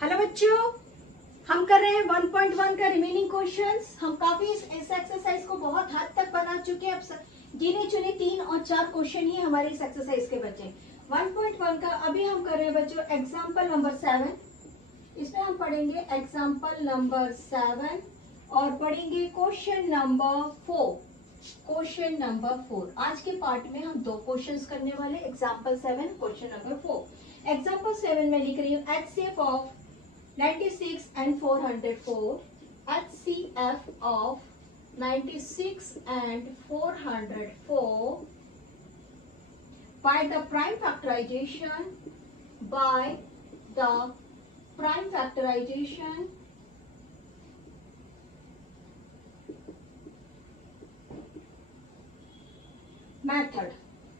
Hello बच्चों, हम कर रहे हैं 1.1 का रिमेनिंग क्वेश्चंस। हम काफी इस एक्सरसाइज को बहुत हद तक बना चुके हैं। अब गिने चुने 3 और 4 क्वेश्चन ही हमारे इस एक्सरसाइज के बचे। 1.1 का अभी हम कर रहे हैं बच्चों एग्जाम्पल नंबर 7। इसमें हम पढ़ेंगे एग्जाम्पल नंबर 7 और पढ़ेंगे क्वेश्चन नंबर 4। क्वेश्चन नंबर 4 आज के पार्ट में हम 2 क्वेश्चंस करने वाले, एग्जाम्पल 7 क्वेश्चन नंबर 4। एग्जाम्पल 7 में लिख रही हूँ HCF of 96 and 404, HCF of 96 and 404 by the prime factorization method.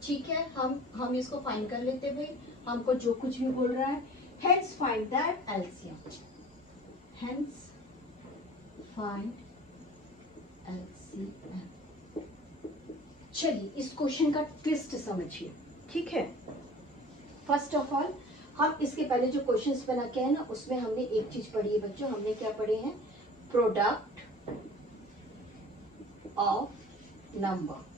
ठीक है, हम इसको फाइंड कर लेते भाई, हमको जो कुछ भी बोल रहा है। Hence find that LCM. Hence find LCM. चलिए इस क्वेश्चन का ट्विस्ट समझिए। ठीक है, फर्स्ट ऑफ ऑल हम इसके पहले जो क्वेश्चंस बना के है ना, उसमें हमने एक चीज पढ़ी है बच्चों। हमने क्या पढ़े हैं? Product of number.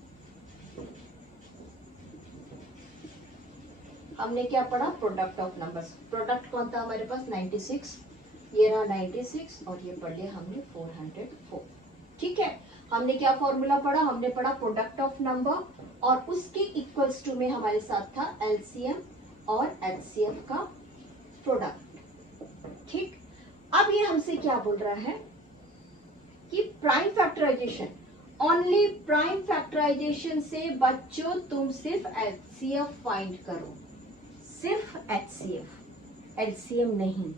हमने क्या पढ़ा? Product of numbers. प्रोडक्ट कौन था हमारे पास? 96। ये रहा 96 और ये पढ़ लिया हमने 404। ठीक है, हमने क्या फॉर्मूला पढ़ा? हमने पढ़ा प्रोडक्ट ऑफ नंबर और उसके इक्वल्स टू में हमारे साथ था एलसीएम और एचसीएफ का प्रोडक्ट। ठीक, अब ये हमसे क्या बोल रहा है कि prime factorisation, only prime factorisation से बच्चों तुम सिर्फ एचसीएफ फाइंड करो, सिर्फ एचसीएफ, एलसीएम नहीं।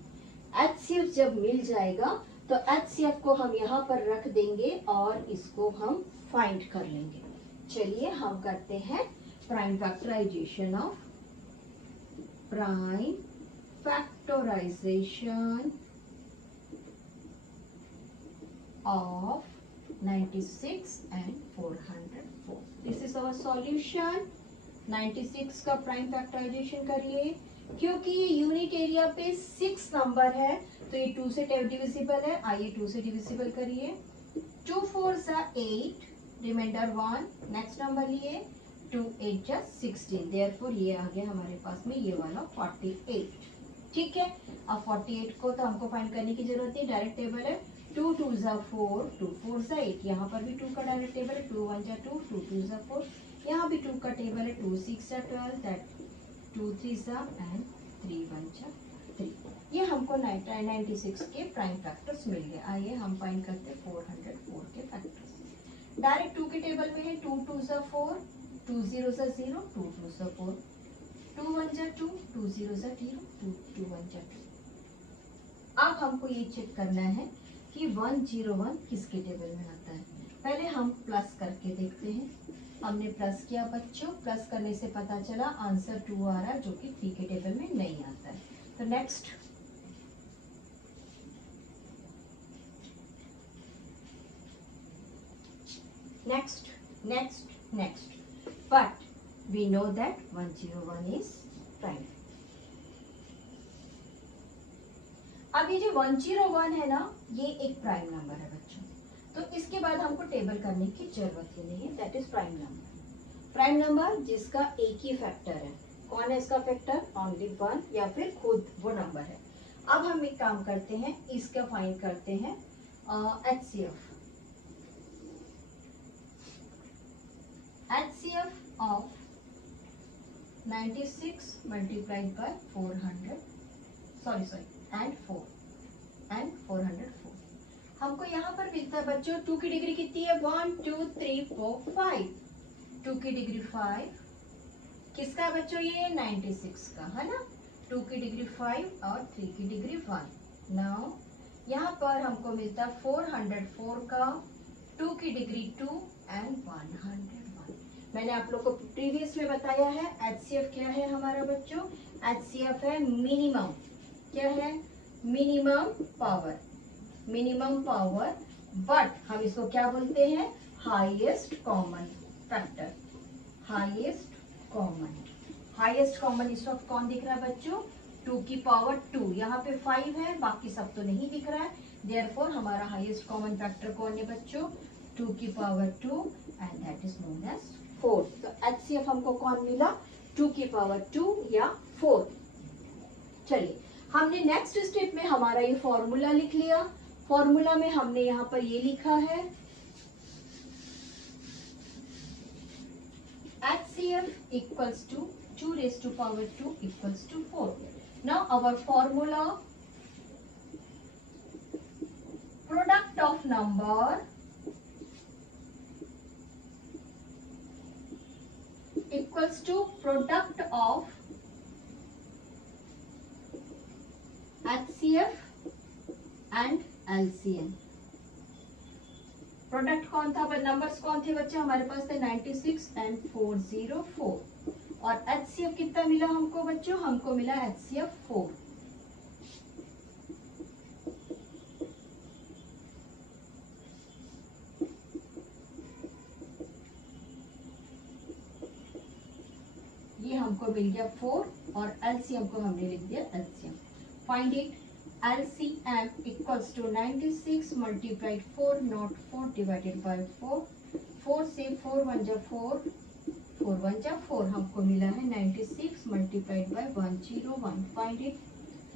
एचसीएफ जब मिल जाएगा तो एचसीएफ को हम यहाँ पर रख देंगे और इसको हम फाइंड कर लेंगे। चलिए हम करते हैं prime factorisation of of 96 and 404. This is our solution। 96 का प्राइम फैक्टराइजेशन करिए, क्योंकि ये यूनिट एरिया पे 6 नंबर है तो ये 2 से डिविजिबल है। आइए 2 से डिविजिबल करिए। 2 4 सा 8, रिमाइंडर 1, नेक्स्ट नंबर लिए 2 8 जा 16, देयरफॉर ये आ गया हमारे पास में ये वाला 48। ठीक है, अब 48 को तो हमको फाइंड करने की जरूरत है, डायरेक्ट टेबल है। 2 2 जा 4, 2 4 जा 8, यहाँ पर भी 2 का डायरेक्ट टेबल है। 2 1 जा 2, 2 2 जा 4, यहाँ भी 2 का टेबल है। 2 6 जा 12, दैट 2 3 जा एंड 3 1 जा 3। ये हमको 96 के प्राइम फैक्टर्स मिल गए। आइए हम फाइंड करते हैं 404 के फैक्टर्स। डायरेक्ट 2 के टेबल में है। 2 2 जा 4, 2 0 जा 0, 2 2 जा 4, 2 1 जा 2, 2 0 जा 0, 2 1 जा 2। अब हमको ये चेक करना है कि 101 किसके टेबल में आता है। पहले हम प्लस करके देखते हैं। हमने प्लस किया बच्चों, प्लस करने से पता चला आंसर 2 आ रहा है, जो कि 3 के टेबल में नहीं आता है। तो next but we know that 101 is prime. अब ये जो 101 है ना, ये एक प्राइम नंबर है बच्चों, तो इसके बाद हमको टेबल करने की जरूरत ही नहीं है। That is prime number. Prime number जिसका एक ही फैक्टर है। कौन है इसका फैक्टर? ओनली 1, या फिर खुद वो नंबर है। अब हम एक काम करते हैं, इसका फाइंड करते हैं HCF. HCF of 96 multiplied by 400 and 404 हमको यहाँ पर मिलता है बच्चों। 2 की डिग्री कितनी है? 1 2 3 4 5। 2 की डिग्री 5 किसका है बच्चों? ये 96 का है ना। 2 की डिग्री 5 और 3 की डिग्री 1। नाउ यहाँ पर हमको मिलता है 404 का 2 की डिग्री 2 एंड 101। मैंने आप लोग को प्रीवियस में बताया है एचसीएफ क्या है हमारा बच्चों? एचसीएफ है मिनिमम। क्या है? Minimum power. Minimum power, but हम इसको क्या बोलते हैं? Highest common factor. Highest common इस वक्त कौन दिख रहा है बच्चों? 2 की पावर 2, यहाँ पे 5 है, बाकी सब तो नहीं दिख रहा है, देयरफॉर हमारा हाईएस्ट कॉमन फैक्टर कौन है बच्चों, 2 की power 2 and that is known as 4। तो HCF हमको कौन मिला, 2 की पावर 2 या 4। चलिए हमने नेक्स्ट स्टेप में हमारा ये फॉर्मूला लिख लिया। फॉर्मूला में हमने यहाँ पर ये लिखा है HCF equals to 2 raised to power 2 equals to 4. Now our formula, product of number equals to product of HCF and LCM। Product कौन था, नंबर्स कौन थे बच्चे, हमारे पास थे 96 एंड 404, और HCF कितना मिला हमको बच्चों, हमको मिला HCF 4। ये हमको मिल गया 4 और LCM को हमने लिख दिया LCM। Find it, LCM equals to 96 multiplied 4 not 4 divided by 4, 4 से 4 1 जा 4, 4 1 जा 4, हमको मिला है 96 multiplied by 101। Find it,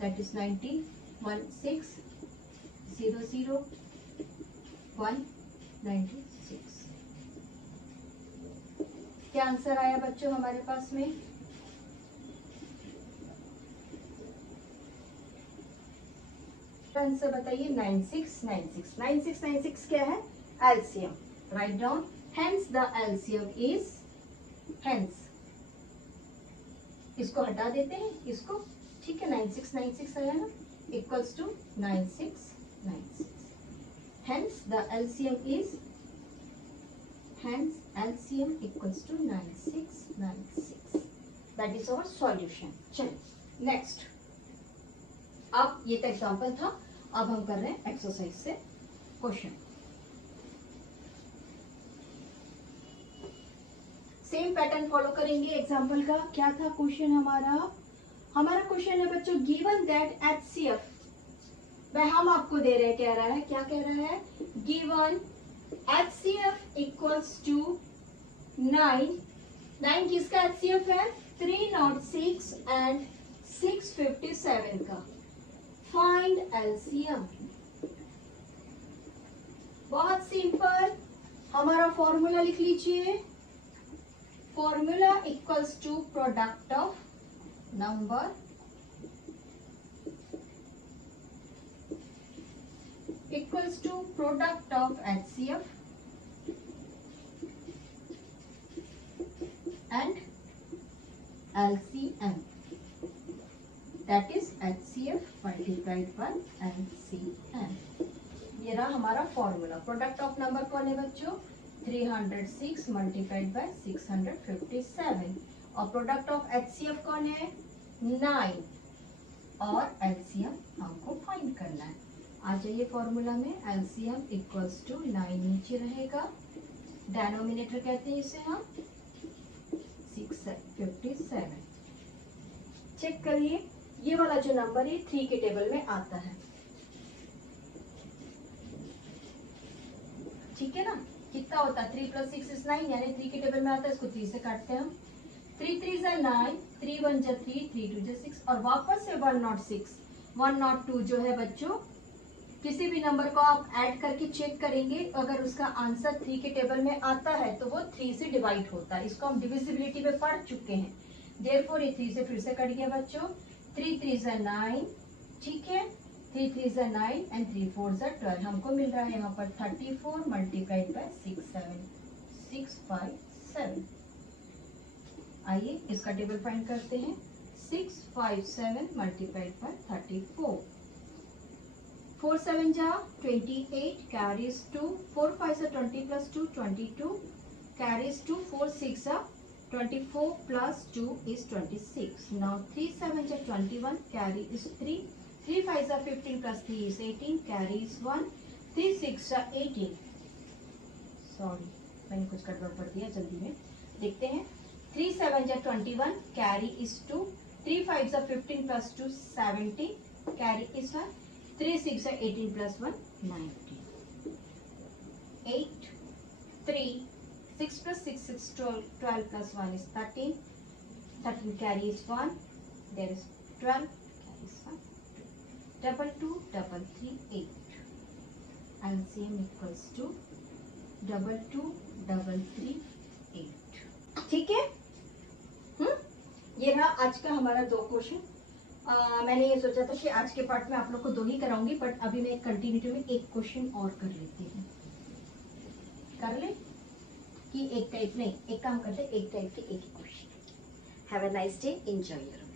that is 90 16 0 0 1 96। क्या आंसर आया बच्चों हमारे पास में, आंसर बताइए, 9696। 9696 क्या है, LCM. Write down, hence the LCM is, hence इसको हटा देते हैं इसको, ठीक है, 9696 आया ना, equals to 9696। Hence the LCM is, hence LCM equals to 9696। That is our solution. चलिए नेक्स्ट, अब ये तो एग्जाम्पल था, अब हम कर रहे हैं एक्सरसाइज से क्वेश्चन। सेम पैटर्न फॉलो करेंगे एग्जाम्पल का। क्या था क्वेश्चन हमारा क्वेश्चन है बच्चों, गिवन दैट HCF, वह हम आपको दे रहे, कह रहा है, क्या कह रहा है, गिवन HCF इक्वल्स टू 9 किसका HCF है, 306 एंड 657 का। Find LCM। बहुत सिंपल, हमारा फॉर्मूला लिख लीजिए, formula equals to product of number equals to product of HCF and LCM, that is HCF multiplied by LCM। ये रहा हमारा फॉर्मूला। प्रोडक्ट ऑफ नंबर कौन है बच्चों, 306 मल्टीप्लाइड बाय 657, और प्रोडक्ट ऑफ HCF कौन है, 9, और LCM हमको फाइंड करना है। आ जाइए फॉर्मूला में, LCM इक्वल्स टू 9 नीचे रहेगा, डेनोमिनेटर कहते हैं इसे हम, 657। चेक करिए, ये वाला जो नंबर है 3 के टेबल में आता है, ठीक है ना, कितना होता है, 3 + 6 = 9, यानी 3 के टेबल में आता है, इसको 3 से काटते हैं हम, 3 3 = 9, 3 1 = 3, 3 2 = 6, और वापस से 106 102 जो है बच्चों, किसी भी नंबर को आप ऐड करके चेक करेंगे, अगर उसका आंसर 3 के टेबल में आता है तो वो 3 से डिवाइड होता है। इसको हम डिविजिबिलिटी में पढ़ चुके हैं, देयरफॉर ये 3 से फिर से कट गया बच्चों, 3 3 = 9, ठीक है, 3 3 = 9 एंड 3 4 = 12, हमको मिल रहा है यहाँ पर 34 मल्टीप्लाइड बाय 657। आइए इसका टेबल फाइंड करते हैं, 657 multiplied by 34, 4 7 = 28 carries 2, 4 5 = 20 + 2 22 carries 2, 4 6 = 24 plus 2 is 26. Now 3 7 = 21, carry is 3. 3 5 = 15 plus 3 is 18, carry is 1. 3 6 = 18. Sorry, मैंने कुछ गड़बड़ पढ़ दिया, जल्दी में देखते हैं। 3 7 = 21, carry is 2. 3 5s are 15 plus 2 17, carry is 1, 3 6 are 18 plus 1 19, 8 3 6 plus 6 is 12, 12 plus 1 is 13, 13 carry is 1, there is 12, carry is 1, 2 2 2 3 8, LCM equals to 2 2 3 3 8. ठीक है? ये रहा आज का हमारा 2 क्वेश्चन। मैंने ये सोचा था कि आज के पार्ट में आप लोग को 2 ही कराऊंगी, बट अभी मैं कंटिन्यूटी में एक क्वेश्चन और कर लेती हूँ। कर ले कि एक टाइप नहीं, एक काम करते एक टाइप के एक question. Have a nice day, enjoy your